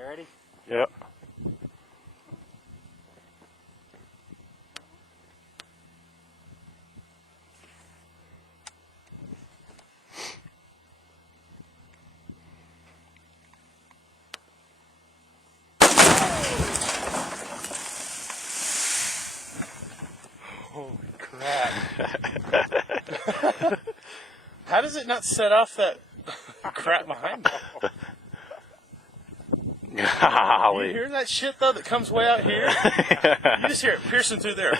You ready? Yep. Holy crap. How does it not set off that crap behind me? Golly. You hear that shit, though, that comes way out here? You just hear it piercing through there.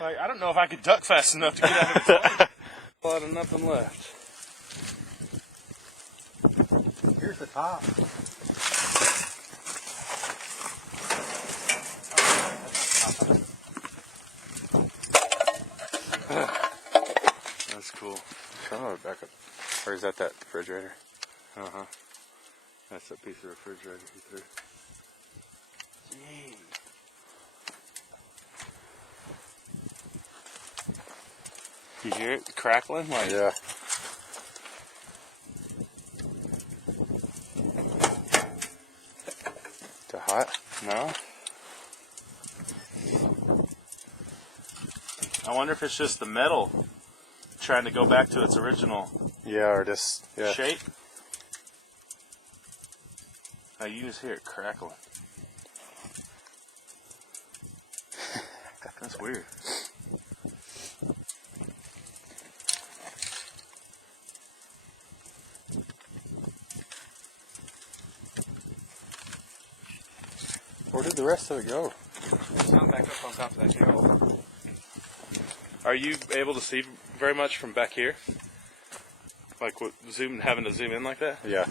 Like, I don't know if I could duck fast enough to get out of its way. Out of nothing left. Here's the top. That's cool. Oh, back up. Or is that refrigerator? Uh-huh. That's that piece of refrigerator he threw. Gee. You hear it crackling? Like, Yeah. Too hot? No? I wonder if it's just the metal trying to go back to its original Yeah, or just shape. Oh, you just hear it crackling. That's weird. Where did the rest of it go? It's not back up on top of that hill. Are you able to see very much from back here? Like having to zoom in like that? Yeah.